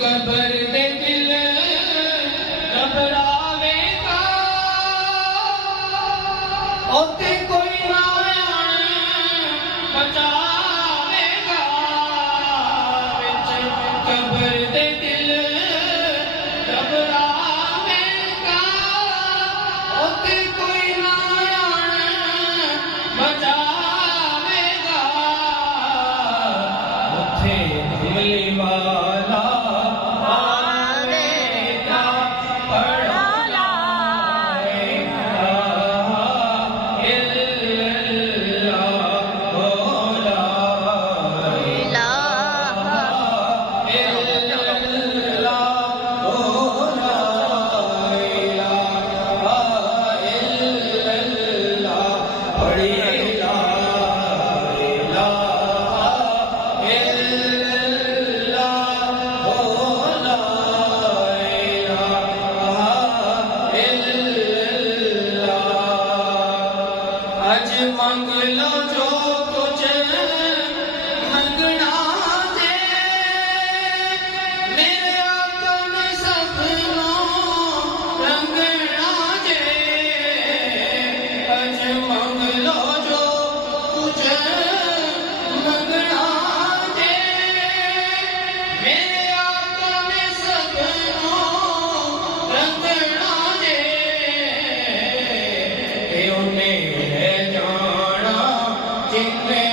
قبر دے دل گھبراوے گا اوتے کوئی نہ بچاوے گا وچ قبر دے دل گھبراوے گا اوتے کوئی نہ بچاوے گا اوتھے حملے والا آج مانگ لو جو کچھ منگنا ہے میرے آقا نے سب نو رنگنا ہے آج مانگ لو جو کچھ منگنا ہے میرے آقا نے سب نو رنگنا ہے انہیں جتنے